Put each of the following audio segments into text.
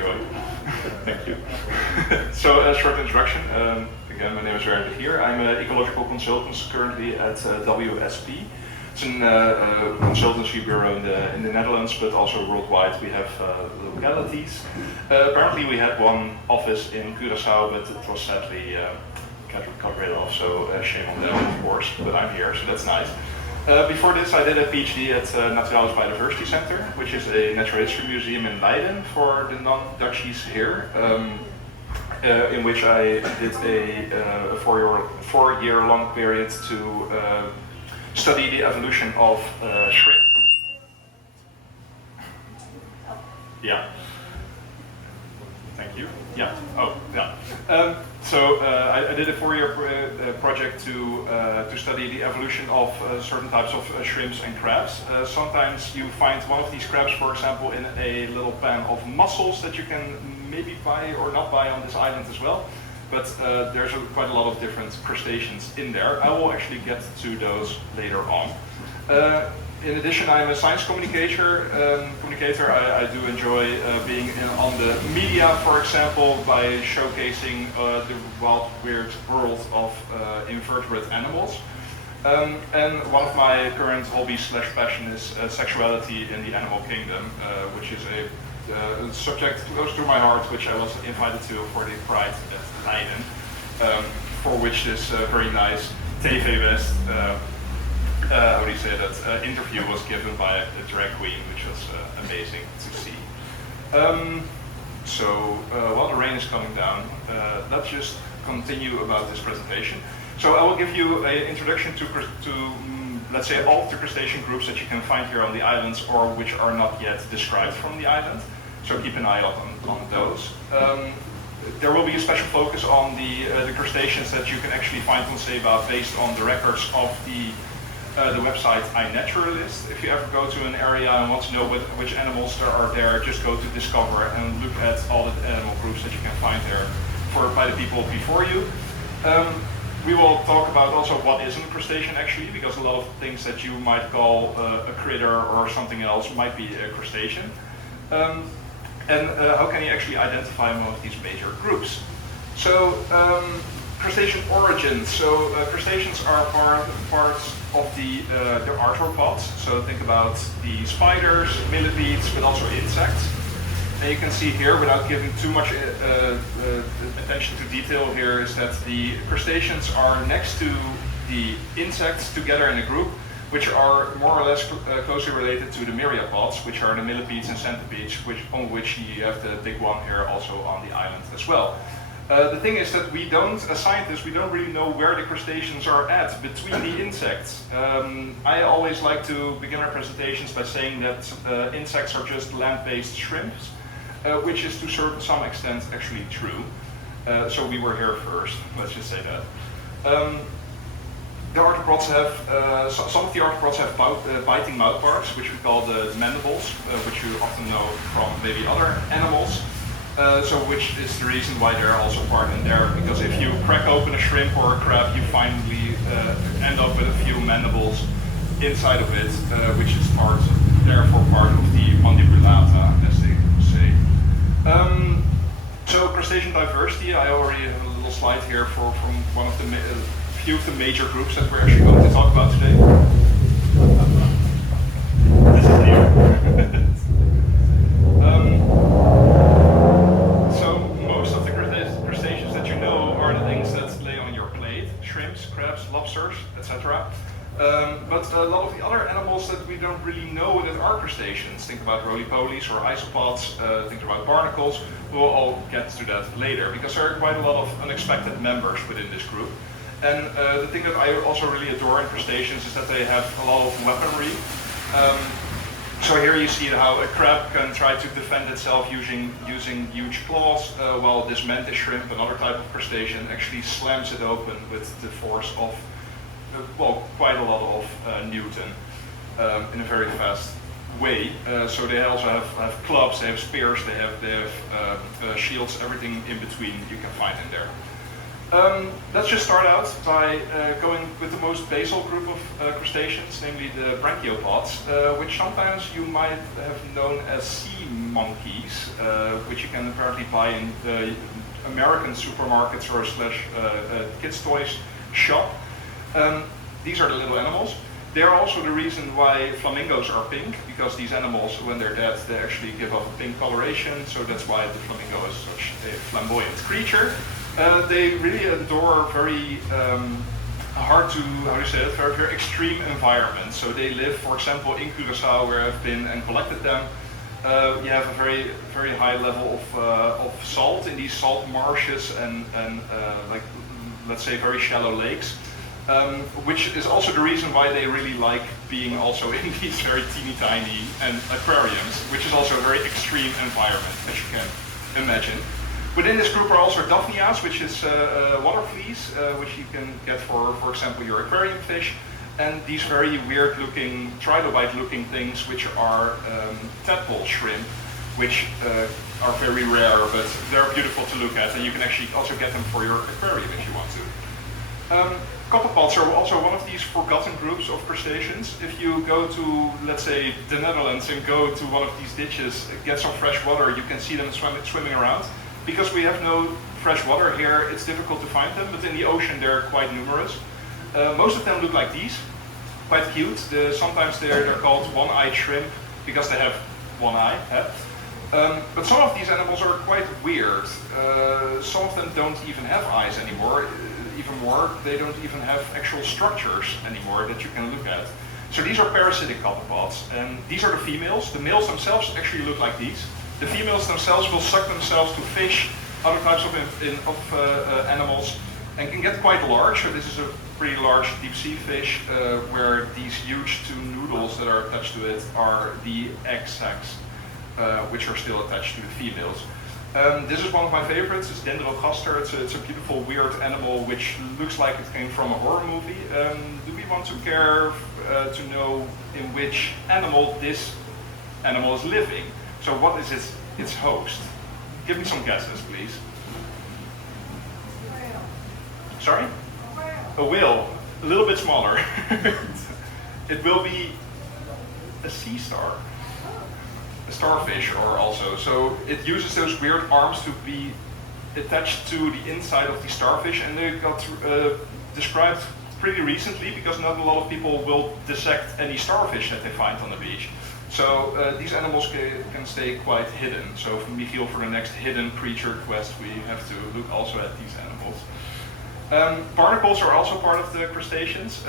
enjoy. Thank you. So a short introduction. Again, my name is Werner de Gier. I'm an ecological consultant currently at WSP. It's a consultancy bureau in the Netherlands, but also worldwide. We have localities. Apparently we had one office in Curaçao, but it was sadly got rid of, so shame on them, of course, but I'm here, so that's nice. Before this, I did a PhD at Naturalis Biodiversity Center, which is a natural history museum in Leiden for the non-Dutchies here, in which I did a four-year-long period to study the evolution of shrimp. Yeah. Thank you. Yeah. Oh, yeah. I did a four-year project to study the evolution of certain types of shrimps and crabs. Sometimes you find one of these crabs, for example, in a little pan of mussels that you can maybe buy or not buy on this island as well. But there's quite a lot of different crustaceans in there. I will actually get to those later on. In addition, I'm a science communicator. I do enjoy being on the media, for example, by showcasing the wild, weird world of invertebrate animals. And one of my current hobbies / passion is sexuality in the animal kingdom, which is a subject close to my heart, which I was invited to for the Pride at Leiden, for which this very nice TV West how do you say that, interview was given by a drag queen, which was amazing to see. While the rain is coming down, let's just continue about this presentation. So I will give you an introduction to let's say, all of the crustacean groups that you can find here on the islands or which are not yet described from the island. So keep an eye out on those. There will be a special focus on the crustaceans that you can actually find on Saban based on the records of the website iNaturalist. If you ever go to an area and want to know which animals there are there, just go to Discover and look at all the animal groups that you can find there by the people before you. We will talk about also what isn't a crustacean actually, because a lot of things that you might call a critter or something else might be a crustacean. And how can you actually identify one of these major groups? So, crustacean origins. So crustaceans are parts of the arthropods. So think about the spiders, millipedes, but also insects. And you can see here, without giving too much attention to detail here, is that the crustaceans are next to the insects together in a group, which are more or less closely related to the myriapods, which are the millipedes and centipedes, on which you have the big one here also on the island as well. The thing is that as scientists, we don't really know where the crustaceans are at between the insects. I always like to begin our presentations by saying that insects are just land-based shrimps, which is to some extent actually true. So we were here first, let's just say that. The arthropods have, some of the arthropods have biting mouthparts, which we call the mandibles, which you often know from maybe other animals. Which is the reason why they're also part in there, because if you crack open a shrimp or a crab, you finally end up with a few mandibles inside of it, which is therefore part of the mandibulata, as they say. So crustacean diversity, I already have a little slide here from one of the few of the major groups that we're actually going to talk about today. This is here. Lobsters, etc. But a lot of the other animals that we don't really know that are crustaceans, think about roly-polies or isopods, think about barnacles, we'll all get to that later, because there are quite a lot of unexpected members within this group. And the thing that I also really adore in crustaceans is that they have a lot of weaponry. So here you see how a crab can try to defend itself using huge claws, while this mantis shrimp, another type of crustacean, actually slams it open with the force of, quite a lot of Newton in a very fast way. So they also have clubs, they have spears, they have shields, everything in between you can find in there. Let's just start out by going with the most basal group of crustaceans, namely the brachiopods, which sometimes you might have known as sea monkeys, which you can apparently buy in the American supermarkets or slash kids' toys shop. These are the little animals. They're also the reason why flamingos are pink, because these animals, when they're dead, they actually give off a pink coloration, so that's why the flamingo is such a flamboyant creature. They really adore very hard to, how do you say it, very, very extreme environments. So they live, for example, in Curaçao, where I've been and collected them. You have a very, very high level of salt in these salt marshes and like, let's say, very shallow lakes. Which is also the reason why they really like being also in these very teeny tiny aquariums, which is also a very extreme environment, as you can imagine. Within this group are also Daphnias, which is water fleas, which you can get for example, your aquarium fish, and these very weird looking, trilobite looking things, which are tadpole shrimp, which are very rare, but they're beautiful to look at, and you can actually also get them for your aquarium if you want to. Copepods are also one of these forgotten groups of crustaceans. If you go to, let's say, the Netherlands and go to one of these ditches, get some fresh water, you can see them swimming around. Because we have no fresh water here, it's difficult to find them, but in the ocean they're quite numerous. Most of them look like these, quite cute. Sometimes they're called one-eyed shrimp because they have one eye. But some of these animals are quite weird. Some of them don't even have eyes anymore. Even more, they don't even have actual structures anymore that you can look at. So these are parasitic copepods, and these are the females. The males themselves actually look like these. The females themselves will suck themselves to fish, other types of animals, and can get quite large. So this is a pretty large deep sea fish, where these huge two noodles that are attached to it are the egg sacs, which are still attached to the females. This is one of my favorites, it's Dendrogaster. It's a beautiful weird animal which looks like it came from a horror movie. Do we want to care to know in which animal this animal is living? So what is its host? Give me some guesses, please. Sorry? A whale. A little bit smaller. It will be a sea star. A starfish or also. So it uses those weird arms to be attached to the inside of the starfish, and they got described pretty recently because not a lot of people will dissect any starfish that they find on the beach. So these animals can stay quite hidden. So for Michiel, for the next hidden creature quest, we have to look also at these animals. Barnacles are also part of the crustaceans.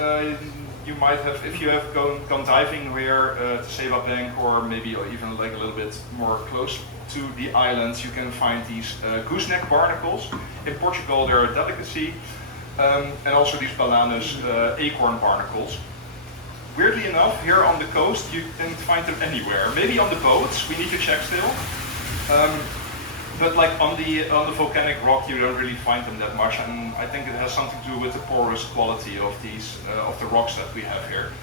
You might have, if you have gone diving here to Saban or maybe even like a little bit more close to the islands, you can find these gooseneck barnacles. In Portugal, they're a delicacy. And also these balanus acorn barnacles. Weirdly enough, here on the coast, you can find them anywhere. Maybe on the boats, we need to check still. But like on the volcanic rock, you don't really find them that much, and I think it has something to do with the porous quality of these of the rocks that we have here.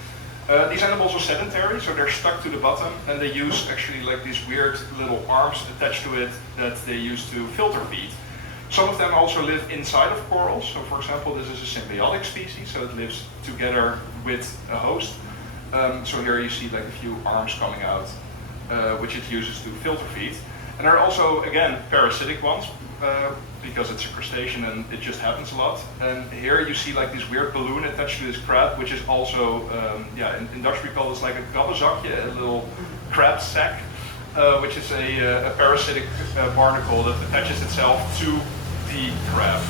These animals are sedentary, so they're stuck to the bottom, and they use actually like these weird little arms attached to it that they use to filter feed. Some of them also live inside of corals. So for example, this is a symbiotic species, so it lives together with a host. So here you see like a few arms coming out, which it uses to filter feed. And there are also, again, parasitic ones, because it's a crustacean and it just happens a lot. And here you see like this weird balloon attached to this crab, which is also, in Dutch we call this like a gabbezakje, a little crab sack, which is a parasitic barnacle that attaches itself to the crab.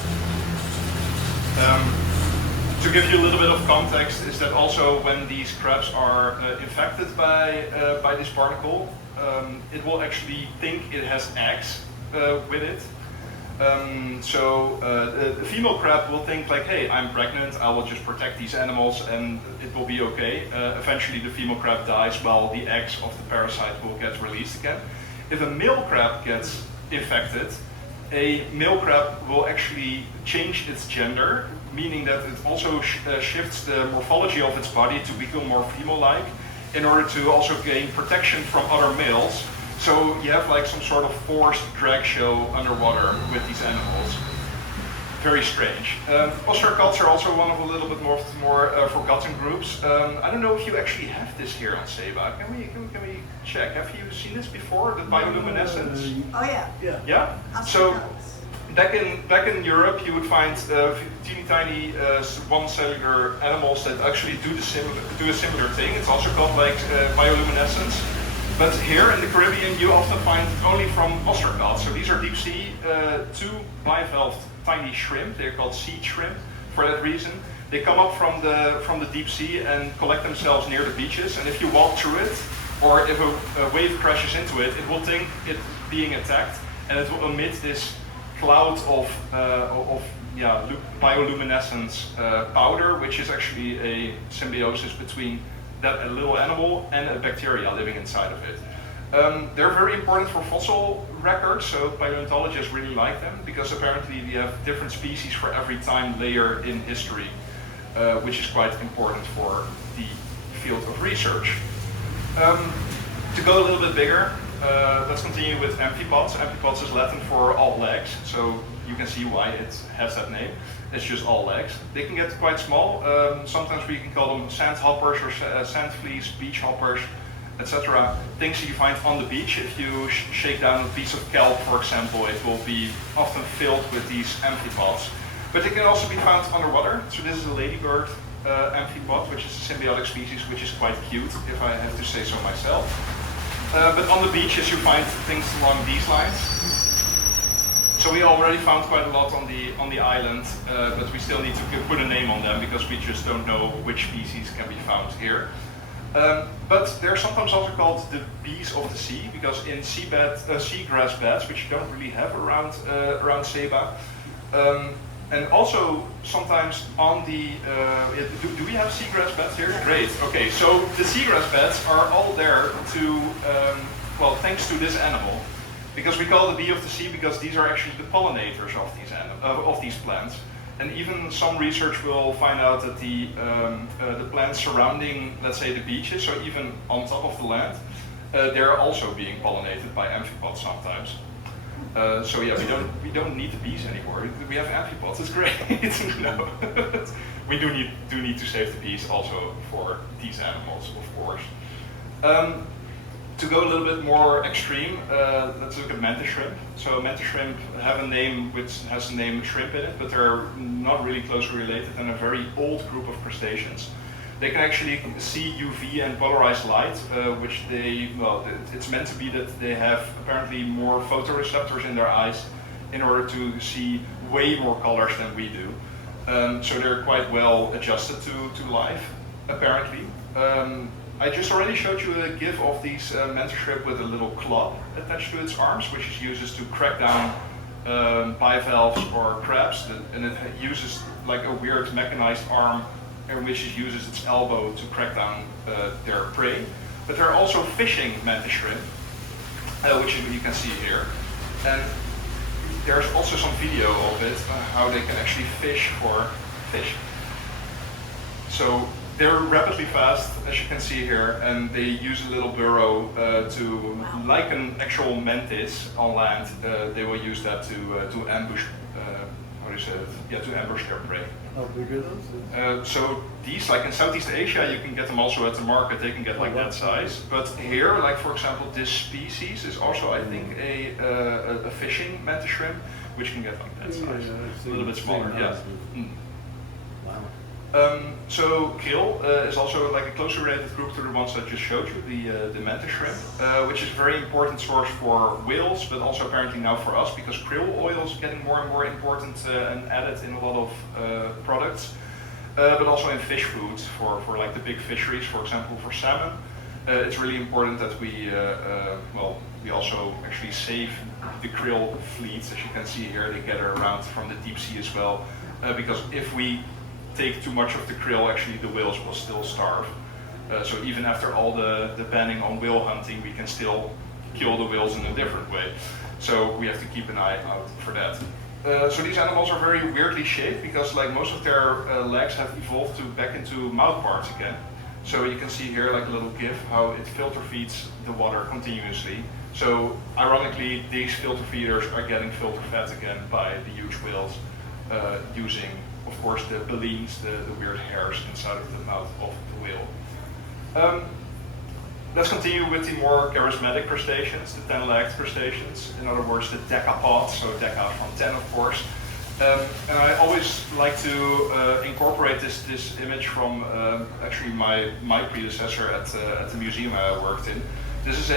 To give you a little bit of context, is that also when these crabs are infected by this barnacle, it will actually think it has eggs with it. The female crab will think like, hey, I'm pregnant, I will just protect these animals and it will be okay. Eventually the female crab dies while the eggs of the parasite will get released again. If a male crab gets infected, a male crab will actually change its gender, meaning that it also shifts the morphology of its body to become more female-like in order to also gain protection from other males. So you have like some sort of forced drag show underwater with these animals. very strange. Ostracods are also one of a little bit more forgotten groups. I don't know if you actually have this here on Seba. Can we check? Have you seen this before? The bioluminescence? Oh yeah. Yeah. So back in Europe, you would find teeny tiny one-cellular animals that actually do a similar thing. It's also called like bioluminescence. But here in the Caribbean, you often find only from ostracods. So these are deep sea, two bivalved tiny shrimp. They're called sea shrimp for that reason. They come up from the deep sea and collect themselves near the beaches. And if you walk through it, or if a wave crashes into it, it will think it's being attacked, and it will emit this cloud of bioluminescence powder, which is actually a symbiosis between a little animal and a bacteria living inside of it. They're very important for fossil records, so paleontologists really like them, because apparently we have different species for every time layer in history, which is quite important for the field of research. To go a little bit bigger, let's continue with amphipods. Amphipods is Latin for all legs, so you can see why it has that name. It's just all legs. They can get quite small. Sometimes we can call them sand hoppers or sand fleas, beach hoppers, etc. Things you find on the beach. If you shake down a piece of kelp, for example, it will be often filled with these amphipods. But they can also be found underwater. So this is a ladybird amphipod, which is a symbiotic species, which is quite cute, if I have to say so myself. But on the beaches you find things along these lines. So we already found quite a lot on the island, but we still need to put a name on them because we just don't know which species can be found here. But they're sometimes also called the bees of the sea, because in seagrass beds, which you don't really have around Seba, and also sometimes on the, do we have seagrass beds here? Great, okay, so the seagrass beds are all there to, well, thanks to this animal. Because we call it the bee of the sea because these are actually the pollinators of these plants. And even some research will find out that the plants surrounding, let's say, the beaches, so even on top of the land, they're also being pollinated by amphipods sometimes. So yeah, we don't need the bees anymore. We have amphipods. It's great. No. We do need to save the bees also for these animals, of course. To go a little bit more extreme, let's look at mantis shrimp. So mantis shrimp have a name which has the name shrimp in it, but they're not really closely related and a very old group of crustaceans. They can actually see UV and polarized light, which it's meant to be that they have apparently more photoreceptors in their eyes in order to see way more colors than we do. So they're quite well adjusted to life, apparently. I just already showed you a GIF of these mantis shrimp with a little club attached to its arms, which it uses to crack down bivalves or crabs, and it uses like a weird mechanized arm in which it uses its elbow to crack down their prey. But there are also fishing mantis shrimp, which you can see here. And there's also some video of it, how they can actually fish for fish. So they're rapidly fast, as you can see here, and they use a little burrow to, like an actual mantis on land, they will use that to ambush, to ambush their prey. How big are those? So these, like in Southeast Asia, you can get them also at the market, they can get like that size. But here, like for example, this species is also, I think, a fishing mantis shrimp, which can get like that size, a little bit smaller, yeah. So krill is also like a closely related group to the ones I just showed you, the mantis shrimp, which is a very important source for whales, but also apparently now for us, because krill oil is getting more and more important and added in a lot of products, but also in fish foods for like the big fisheries, for example for salmon. It's really important that we also actually save the krill fleets, as you can see here. They gather around from the deep sea as well, because if we take too much of the krill, actually the whales will still starve. So even after all the banning on whale hunting, we can still kill the whales in a different way. So we have to keep an eye out for that. So these animals are very weirdly shaped because like most of their legs have evolved back into mouth parts again. So you can see here like a little GIF how it filter feeds the water continuously. So ironically, these filter feeders are getting filter fed again by the huge whales. using, of course, the balleens, the weird hairs inside of the mouth of the whale. Let's continue with the more charismatic crustaceans, the 10-legged crustaceans. In other words, the decapods, so deca from 10, of course. And I always like to incorporate this image from actually my predecessor at the museum I worked in. This is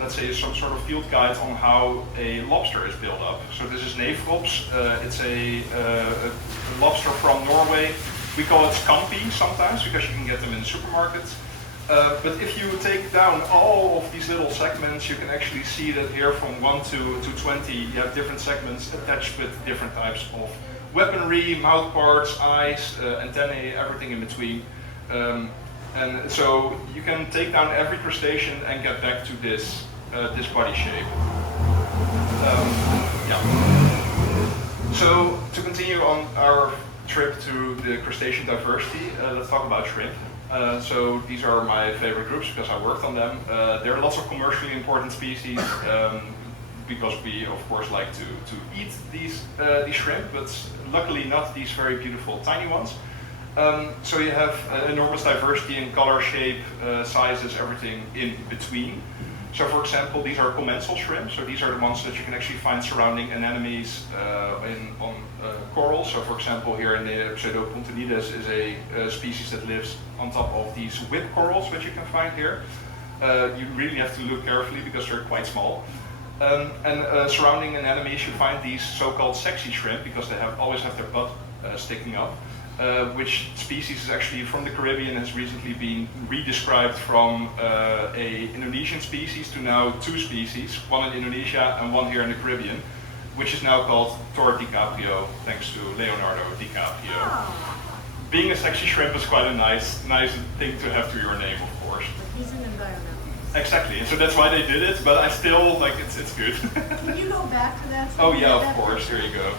let's say, some sort of field guide on how a lobster is built up. So this is Neefrops. It's a lobster from Norway. We call it scampi sometimes because you can get them in the supermarkets. But if you take down all of these little segments, you can actually see that here from 1 to 20, you have different segments attached with different types of weaponry, mouth parts, eyes, antennae, everything in between. And so you can take down every crustacean and get back to this body shape. So to continue on our trip to the crustacean diversity, let's talk about shrimp. So these are my favorite groups because I worked on them. There are lots of commercially important species because we, of course, like to eat these shrimp, but luckily not these very beautiful tiny ones. So you have enormous diversity in color, shape, sizes, everything in between. So for example, these are commensal shrimp. So these are the ones that you can actually find surrounding anemones on coral. So for example, here in the Pseudopontonides is a species that lives on top of these whip corals, which you can find here. You really have to look carefully because they're quite small. And surrounding anemones, you find these so-called sexy shrimp because they always have their butt sticking up. Which species is actually from the Caribbean has recently been redescribed from a Indonesian species to now 2 species, one in Indonesia and one here in the Caribbean, which is now called Tor DiCaprio, thanks to Leonardo DiCaprio. Oh. Being a sexy shrimp is quite a nice thing to have to your name, of course. But he's an environmentalist. Exactly, and so that's why they did it, but I still, like, it's good. Can you go back to that? Oh yeah, of course, here you go.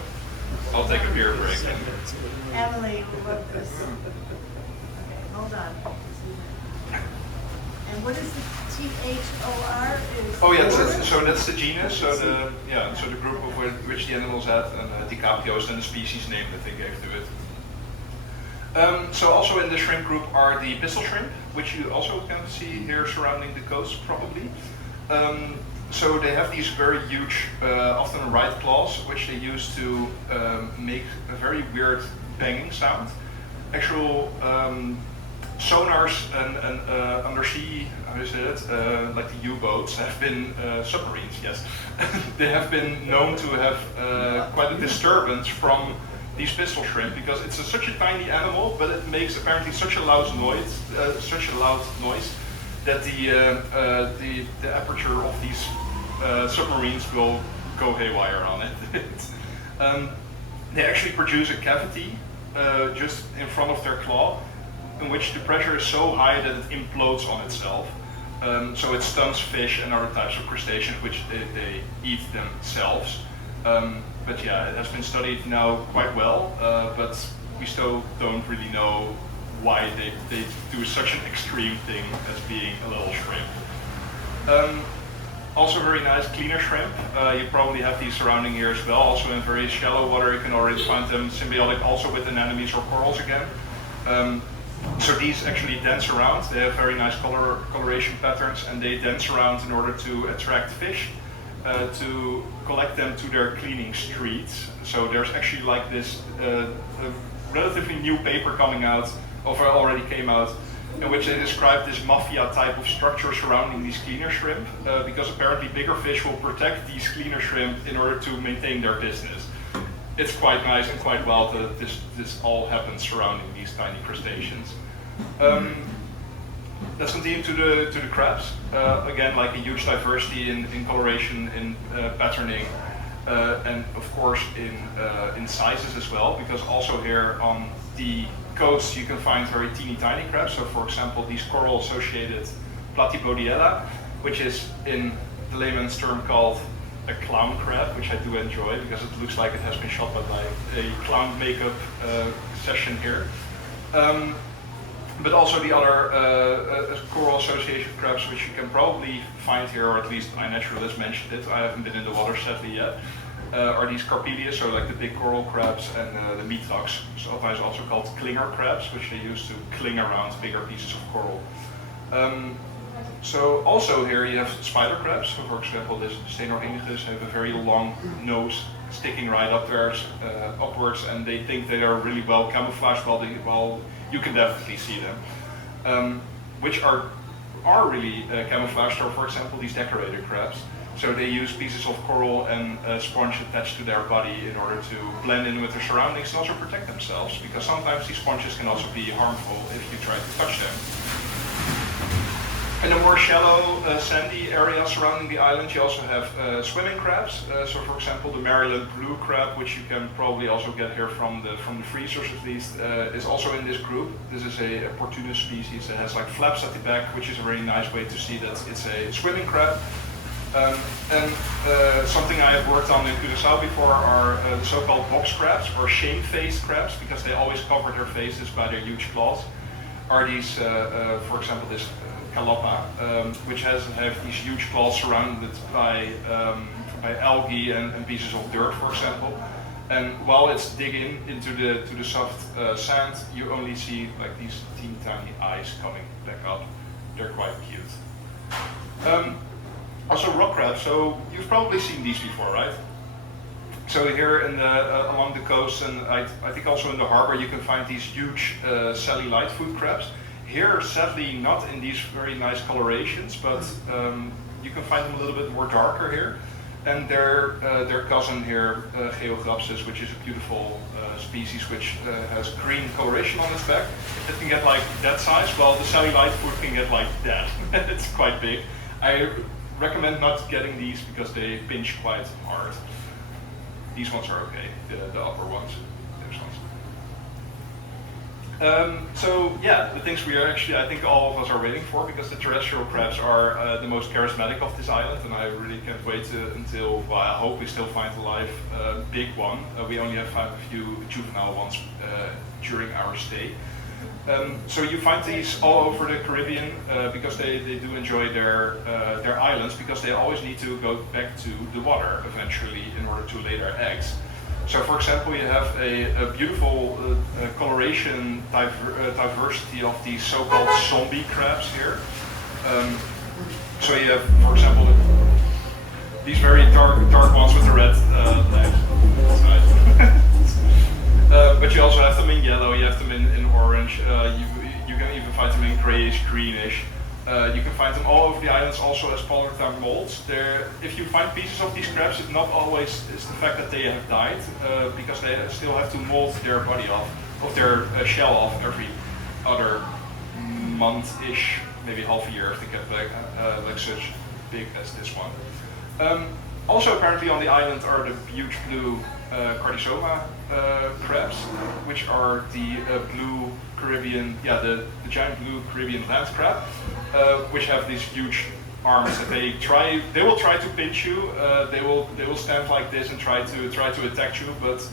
I'll take a beer break. Emily wrote this. Okay, hold on. And what is the THOR? Oh yeah, so that's the genus. So the group of which the animals at, and DiCaprio is then the species name that they gave to it. So also in the shrimp group are the pistol shrimp, which you also can see here surrounding the coast probably. So they have these very huge, often right claws, which they use to make a very weird banging sound. Actual sonars and undersea, how is it, like the U-boats have been, submarines, yes. They have been known to have quite a disturbance from these pistol shrimp because it's such a tiny animal, but it makes apparently such a loud noise, that the aperture of these submarines will go haywire on it. They actually produce a cavity just in front of their claw, in which the pressure is so high that it implodes on itself. So it stuns fish and other types of crustaceans, which they eat themselves. But yeah, it has been studied now quite well, but we still don't really know why they do such an extreme thing as being a little shrimp. Also very nice cleaner shrimp. You probably have these surrounding here as well. Also in very shallow water, you can already find them symbiotic also with anemones or corals again. So these actually dance around. They have very nice coloration patterns, and they dance around in order to attract fish, to collect them to their cleaning streets. So there's actually like this relatively new paper coming out, or already came out, in which they describe this mafia type of structure surrounding these cleaner shrimp, because apparently bigger fish will protect these cleaner shrimp in order to maintain their business. It's quite nice and quite wild that this all happens surrounding these tiny crustaceans. Let's continue to the crabs. Again, like a huge diversity in coloration, in patterning, and of course in sizes as well, because also here on the coast you can find very teeny tiny crabs. So for example, these coral associated Platybodiella, which is in the layman's term called a clown crab, which I do enjoy because it looks like it has been shot by a clown makeup session here. But also the other coral associated crabs, which you can probably find here, or at least iNaturalist mentioned it. I haven't been in the water sadly yet. are these carpelias, so like the big coral crabs, and the mitrox, sometimes also called clinger crabs, which they use to cling around bigger pieces of coral. So also here you have spider crabs. So for example, this Stenorhynchus have a very long nose sticking right up there, upwards, and they think they are really well camouflaged. While you can definitely see them, which are really camouflaged. So for example, these decorated crabs. So they use pieces of coral and sponge attached to their body in order to blend in with their surroundings and also protect themselves, because sometimes these sponges can also be harmful if you try to touch them. In the more shallow, sandy area surrounding the island, you also have swimming crabs. So for example, the Maryland blue crab, which you can probably also get here from the freezers at least, is also in this group. This is a Portunus species that has like flaps at the back, which is a very nice way to see that it's a swimming crab. Something I have worked on in Curaçao before are the so-called box crabs, or shame-faced crabs, because they always cover their faces by their huge claws. Are these, for example, this Calapa, which have these huge claws surrounded by algae and pieces of dirt, for example. And while it's digging into the soft sand, you only see like these teeny tiny eyes coming back up. They're quite cute. Also rock crabs, so you've probably seen these before, right? So here in along the coast, and I think also in the harbor, you can find these huge Sally Lightfoot crabs. Here, sadly, not in these very nice colorations, but you can find them a little bit more darker here. And their cousin here, Geograpsis, which is a beautiful species which has green coloration on its back. It can get like that size, while the Sally Lightfoot can get like that. It's quite big. I recommend not getting these because they pinch quite hard. These ones are okay, the upper ones. So yeah, the things we are actually, I think all of us are waiting for, because the terrestrial crabs are the most charismatic of this island, and I really can't wait until, well, I hope we still find a live big one. We only have found a few juvenile ones during our stay. So you find these all over the Caribbean because they do enjoy their islands, because they always need to go back to the water eventually in order to lay their eggs. So for example, you have a beautiful coloration diversity of these so-called zombie crabs here. So you have, for example, these very dark ones with the red legs. But you also have them in yellow, you have them in orange, you can even find them in grayish, greenish. You can find them all over the islands also as polyurethane molds. If you find pieces of these crabs, it's not always is the fact that they have died, because they still have to mold their body off, of their shell off every other month-ish, maybe half a year if they get like such big as this one. Also apparently on the island are the huge blue Cardisoma crabs, which are the blue Caribbean, the giant blue Caribbean land crab, which have these huge arms that they will try to pinch you. They will stand like this and try to attack you, but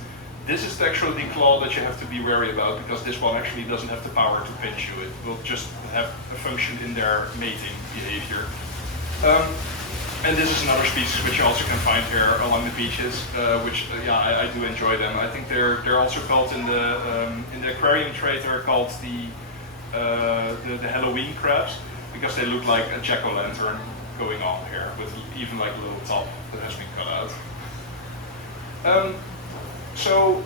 this is actually the claw that you have to be wary about, because this one actually doesn't have the power to pinch you. It will just have a function in their mating behavior. And this is another species which you also can find here along the beaches, which I do enjoy them. I think they're also called in the aquarium trade, they're called the Halloween crabs, because they look like a jack-o'-lantern going on here, with even like a little top that has been cut out. So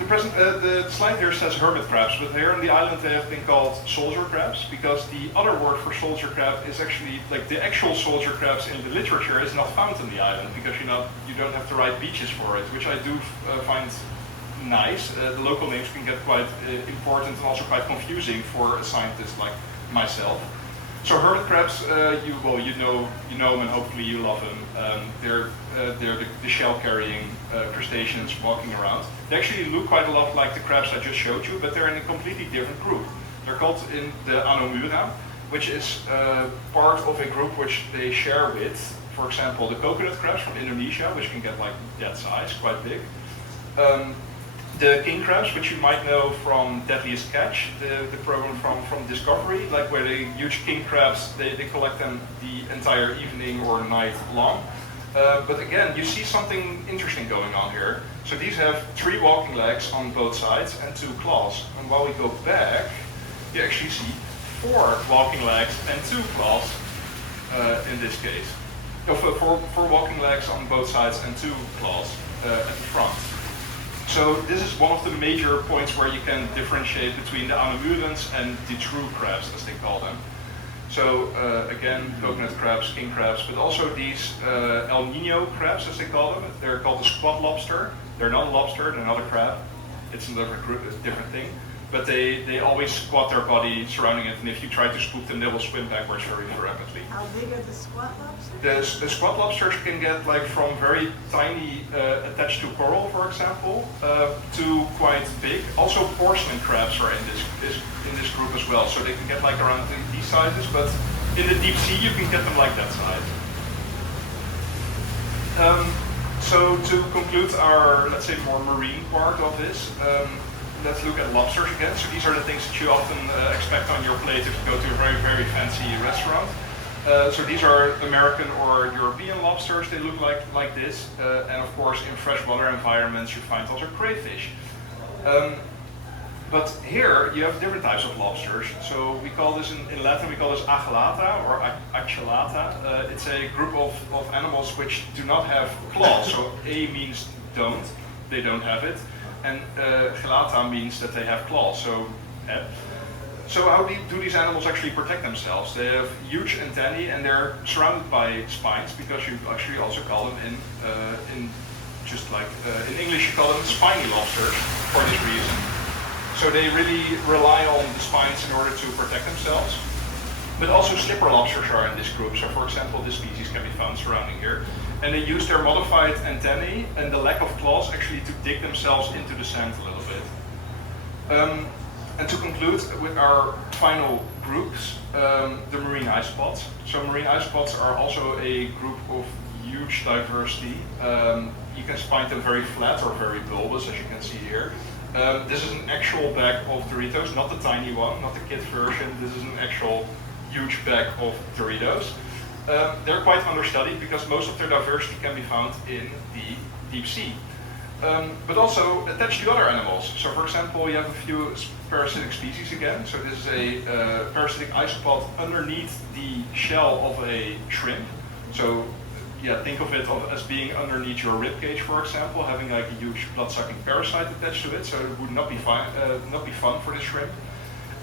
the slide here says hermit crabs, but here on the island they have been called soldier crabs, because the other word for soldier crab is actually, like, the actual soldier crabs in the literature is not found on the island, because you don't have the right beaches for it, which I do find nice. The local names can get quite important and also quite confusing for a scientist like myself. So hermit crabs, you know them and hopefully you love them. They're the shell-carrying crustaceans walking around. They actually look quite a lot like the crabs I just showed you, but they're in a completely different group. They're called in the Anomura, which is part of a group which they share with, for example, the coconut crabs from Indonesia, which can get like that size, quite big. The king crabs, which you might know from Deadliest Catch, the program from Discovery, like where the huge king crabs, they collect them the entire evening or night long. But again, you see something interesting going on here. So these have 3 walking legs on both sides and 2 claws. And while we go back, you actually see 4 walking legs and 2 claws in this case. No, 4 walking legs on both sides and 2 claws at the front. So this is one of the major points where you can differentiate between the anomurans and the true crabs, as they call them. So again, coconut crabs, king crabs, but also these El Nino crabs, as they call them. They're called the squat lobster. They're not a lobster, they're not a crab. It's another different thing. But they always squat their body surrounding it, and if you try to spook them, they will swim backwards very rapidly. How big are the squat lobsters? The squat lobsters can get like from very tiny attached to coral, for example, to quite big. Also porcelain crabs are in this group as well, so they can get like around these sizes, but in the deep sea you can get them like that size. So to conclude our, let's say, more marine part of this, let's look at lobsters again. So these are the things that you often expect on your plate if you go to a very, very fancy restaurant. So these are American or European lobsters. They look like this. And of course, in freshwater environments, you find also crayfish. But here, you have different types of lobsters. So we call this, in Latin, we call this agelata or achelata. It's a group of animals which do not have claws. So A means don't, they don't have it. And gelata means that they have claws. So how do these animals actually protect themselves? They have huge antennae and they're surrounded by spines, because you actually also call them in English you call them spiny lobsters for this reason. So they really rely on the spines in order to protect themselves. But also slipper lobsters are in this group. So for example, this species can be found surrounding here. And they use their modified antennae and the lack of claws actually to dig themselves into the sand a little bit. And to conclude with our final groups, the marine isopods. So marine isopods are also a group of huge diversity. You can find them very flat or very bulbous, as you can see here. This is an actual bag of Doritos, not the tiny one, not the kid version. This is an actual huge bag of Doritos. They're quite understudied because most of their diversity can be found in the deep sea. But also attached to other animals. So for example, you have a few parasitic species again. So this is a parasitic isopod underneath the shell of a shrimp. So yeah, think of it as being underneath your rib cage, for example, having like a huge blood-sucking parasite attached to it. So it would not be fun for the shrimp.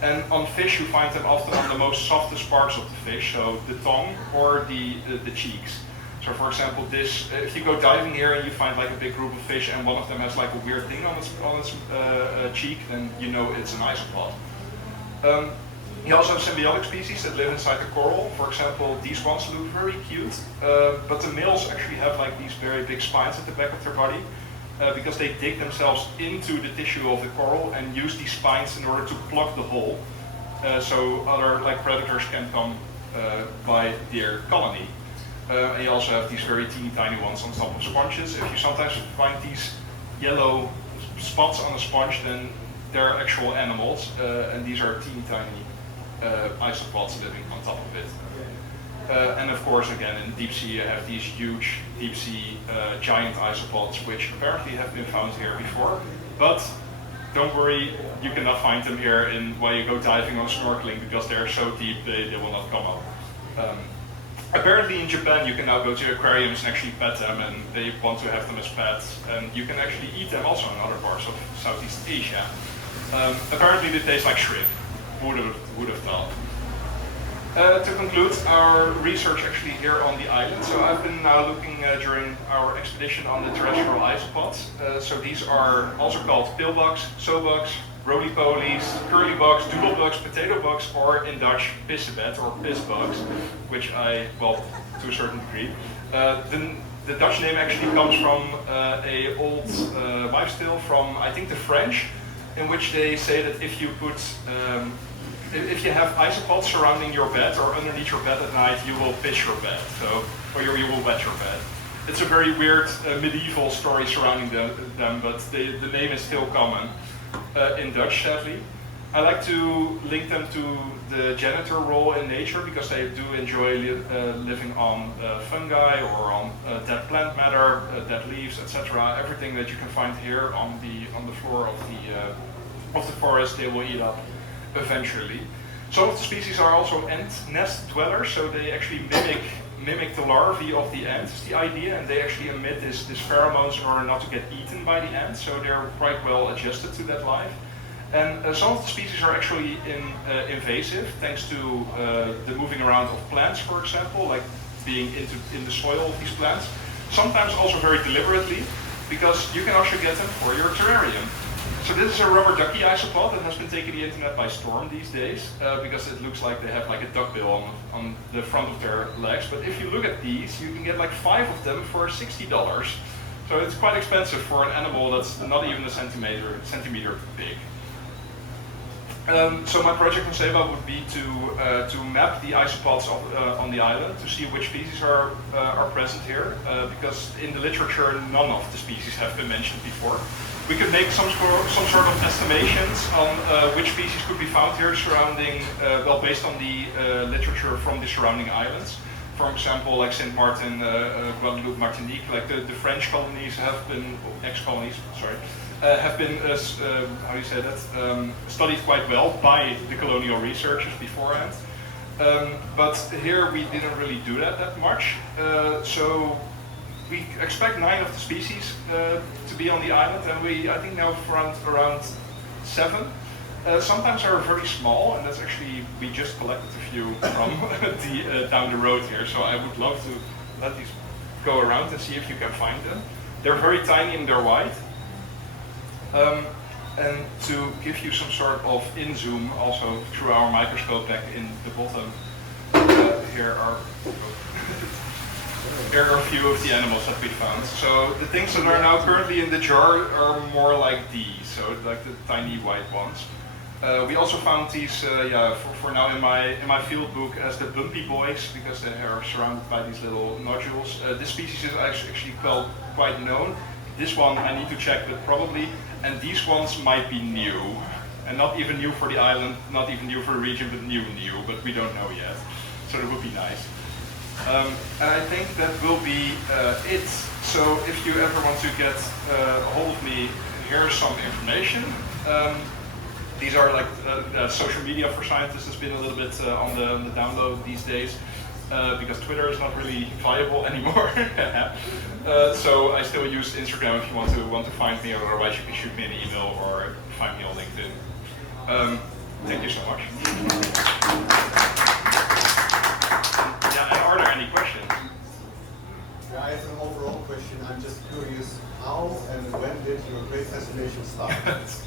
And on fish, you find them often on the most softest parts of the fish, so the tongue or the cheeks. So for example, this, if you go diving here and you find like a big group of fish and one of them has like a weird thing on its cheek, then you know it's an isopod. You also have symbiotic species that live inside the coral. For example, these ones look very cute, but the males actually have like these very big spines at the back of their body. Because they dig themselves into the tissue of the coral and use these spines in order to plug the hole, so other like predators can come by their colony. And you also have these very teeny tiny ones on top of sponges. If you sometimes find these yellow spots on a sponge, then they're actual animals, and these are teeny tiny isopods living on top of it. And of course, again, in deep sea, you have these huge deep sea giant isopods, which apparently have been found here before. But don't worry, you cannot find them here while you go diving or snorkeling, because they're so deep they will not come up. Apparently in Japan, you can now go to aquariums and actually pet them, and they want to have them as pets. And you can actually eat them also in other parts of Southeast Asia. Apparently they taste like shrimp. Would have thought. To conclude our research actually here on the island, so I've been now looking during our expedition on the terrestrial isopods. So these are also called pillbugs, sobugs, roly-polies, curlybugs, doodlebugs, potato bugs, or in Dutch, pissebed or pissbugs, which well, to a certain degree. The Dutch name actually comes from a old wives' tale from, I think, the French, in which they say that if you put if you have isopods surrounding your bed or underneath your bed at night, you will piss your bed, or you will wet your bed. It's a very weird medieval story surrounding them, but the name is still common in Dutch, sadly. I like to link them to the janitor role in nature because they do enjoy living on fungi or on dead plant matter, dead leaves, etc. Everything that you can find here on the floor of the forest, they will eat up eventually. Some of the species are also ant nest dwellers, so they actually mimic the larvae of the ant is the idea, and they actually emit this pheromones in order not to get eaten by the ants, so they're quite well adjusted to that life. And some of the species are actually invasive, thanks to the moving around of plants, for example, like being in the soil of these plants. Sometimes also very deliberately, because you can also get them for your terrarium. So this is a rubber ducky isopod that has been taking the internet by storm these days, because it looks like they have like a duckbill on the front of their legs. But if you look at these, you can get like 5 of them for $60. So it's quite expensive for an animal that's not even a centimeter big. So my project on Saban would be to map the isopods on the island to see which species are present here, because in the literature none of the species have been mentioned before. We could make some sort of estimations on which species could be found here surrounding, well, based on the literature from the surrounding islands. For example, like Saint Martin, Guadeloupe, Martinique, like the French colonies have been, ex-colonies, sorry, have been, how do you say that, studied quite well by the colonial researchers beforehand. But here we didn't really do that much. So we expect 9 of the species to be on the island, and I think now around 7. Sometimes are very small, and that's actually, we just collected a few from down the road here, so I would love to let these go around and see if you can find them. They're very tiny and they're white. And to give you some sort of in-zoom also through our microscope back in the bottom, here are a few of the animals that we found. So the things that are now currently in the jar are more like these, so like the tiny white ones. We also found these, for now in my field book as the bumpy boys, because they are surrounded by these little nodules. This species is actually quite known. This one I need to check, but probably. And these ones might be new, and not even new for the island, not even new for the region, but new, but we don't know yet. So that would be nice. And I think that will be it. So if you ever want to get a hold of me, here's some information. These are like social media for scientists has been a little bit on the download these days, because Twitter is not really viable anymore. So I still use Instagram if you want to find me, or otherwise you can shoot me an email or find me on LinkedIn. Thank you so much. Yeah, and are there any questions? Yeah, I have an overall question. I'm just curious, how and when did your great fascination start?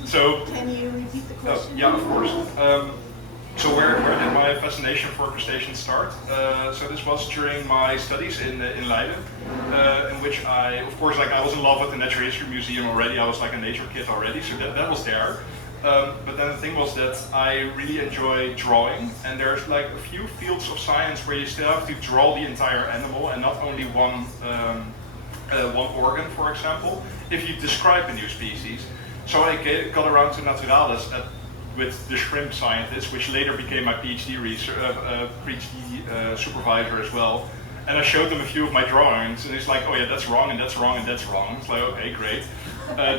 So, can you repeat the question? Yeah, of course. So where did my fascination for crustaceans start? So this was during my studies in Leiden, in which I was in love with the Natural History Museum already. I was like a nature kid already, so that was there. But then the thing was that I really enjoy drawing, and there's like a few fields of science where you still have to draw the entire animal and not only one organ, for example, if you describe a new species. So I got around to Naturalis with the shrimp scientist, which later became my PhD supervisor as well. And I showed them a few of my drawings, and it's like, oh yeah, that's wrong, and that's wrong, and that's wrong. It's like, okay, great.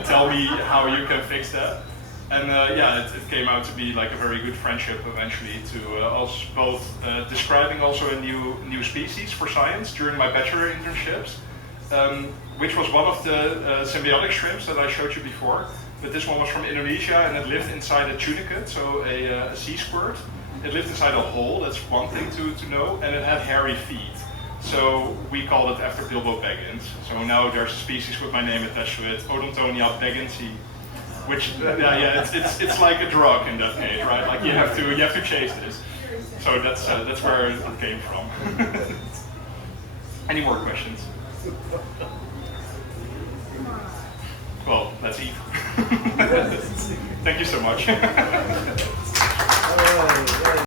Tell me how you can fix that. And it came out to be like a very good friendship eventually, to us both describing also a new species for science during my bachelor internships, which was one of the symbiotic shrimps that I showed you before. But this one was from Indonesia, and it lived inside a tunicate, so a sea squirt. It lived inside a hole, that's one thing to know, and it had hairy feet. So we called it after Bilbo Baggins. So now there's a species with my name attached to it, Odontonia bagginsi, which it's like a drug in that case, right? Like you have to chase this. So that's where it came from. Any more questions? Well, let's eat. Thank you so much.